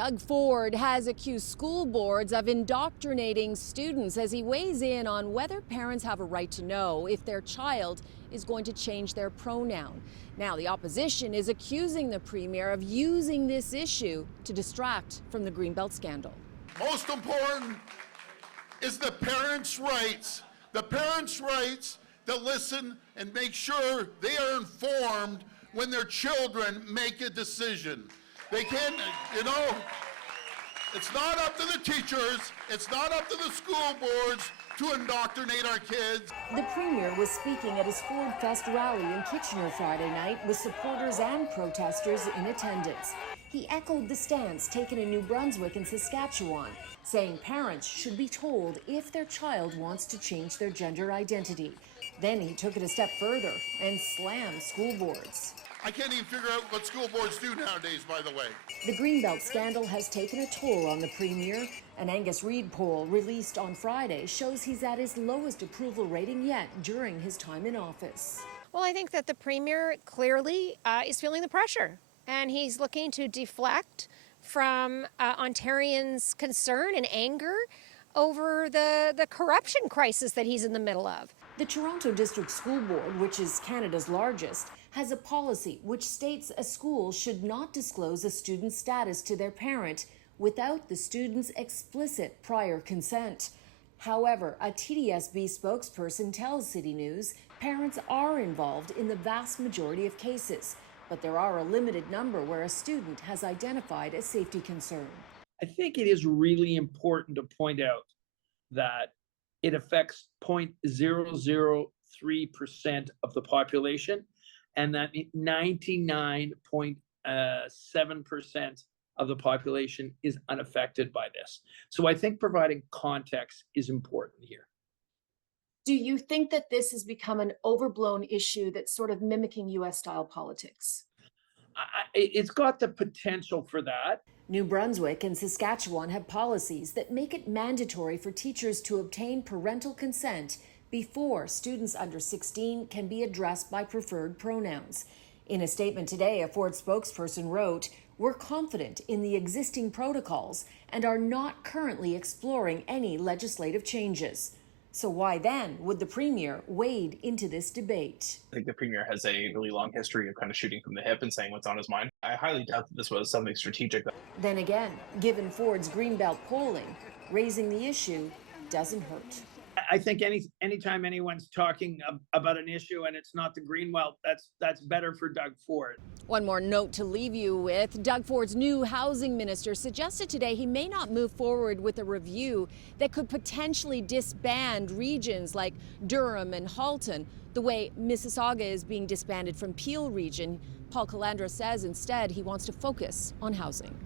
Doug Ford has accused school boards of indoctrinating students as he weighs in on whether parents have a right to know if their child is going to change their pronoun. Now, the opposition is accusing the premier of using this issue to distract from the Greenbelt scandal. Most important is the parents' rights. The parents' rights to listen and make sure they are informed when their children make a decision. They can't, it's not up to the teachers, it's not up to the school boards to indoctrinate our kids. The premier was speaking at his Ford Fest rally in Kitchener Friday night with supporters and protesters in attendance. He echoed the stance taken in New Brunswick and Saskatchewan, saying parents should be told if their child wants to change their gender identity. Then he took it a step further and slammed school boards. I can't even figure out what school boards do nowadays, by the way. The Greenbelt scandal has taken a toll on the premier. An Angus Reid poll released on Friday shows he's at his lowest approval rating yet during his time in office. Well, I think that the premier clearly is feeling the pressure, and he's looking to deflect from Ontarians' concern and anger over the corruption crisis that he's in the middle of. The Toronto District School Board, which is Canada's largest, has a policy which states a school should not disclose a student's status to their parent without the student's explicit prior consent. However, a TDSB spokesperson tells CityNews parents are involved in the vast majority of cases, but there are a limited number where a student has identified a safety concern. I think it is really important to point out that it affects 0.003% of the population, and that 99.7% of the population is unaffected by this. So I think providing context is important here. Do you think that this has become an overblown issue that's sort of mimicking US-style politics? It's got the potential for that. New Brunswick and Saskatchewan have policies that make it mandatory for teachers to obtain parental consent before students under 16 can be addressed by preferred pronouns. In a statement today, a Ford spokesperson wrote, "We're confident in the existing protocols and are not currently exploring any legislative changes." So why then would the premier wade into this debate? I think the premier has a really long history of kind of shooting from the hip and saying what's on his mind. I highly doubt that this was something strategic. Then again, given Ford's Greenbelt polling, raising the issue doesn't hurt. I think anytime anyone's talking about an issue and it's not the Greenbelt, that's better for Doug Ford. One more note to leave you with. Doug Ford's new housing minister suggested today he may not move forward with a review that could potentially disband regions like Durham and Halton, the way Mississauga is being disbanded from Peel region. Paul Calandra says instead he wants to focus on housing.